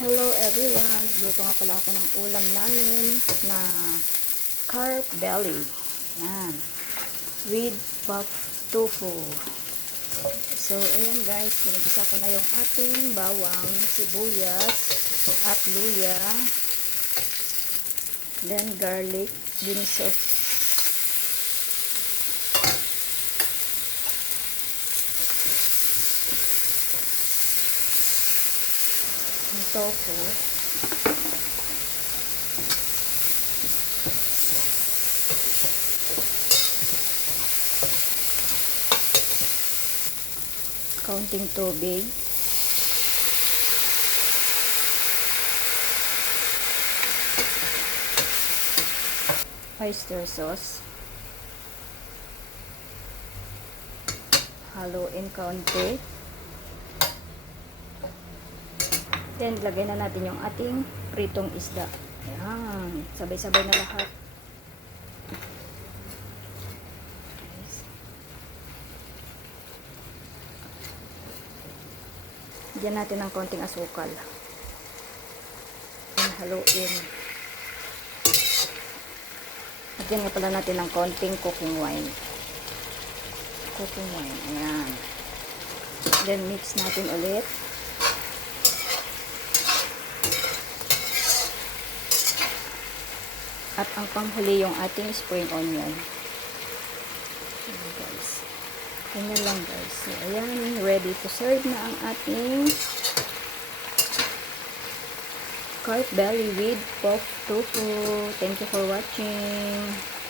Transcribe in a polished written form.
Hello everyone! Nagluto nga pala ako ng ulam namin na carp belly. Yan. With puff tofu. So, ayan guys. Pinagisa ko na yung ating bawang, sibuyas, at luya. Then, garlic, ginseng. Tofu. Kaunting tubig. Oyster sauce. Haluin kaunti. Then, lagay na natin yung ating pritong isda. Ayan. Sabay-sabay na lahat. Diyan natin ng konting asukal. Then, haluin. At yan nga pala natin ng konting cooking wine. Cooking wine. Ayan. Then, mix natin ulit. At ang panghuli yung ating spring onion. Ayan guys. Ganyan lang guys. So, ayan. Ready to serve na ang ating carp belly with puff tofu. Thank you for watching.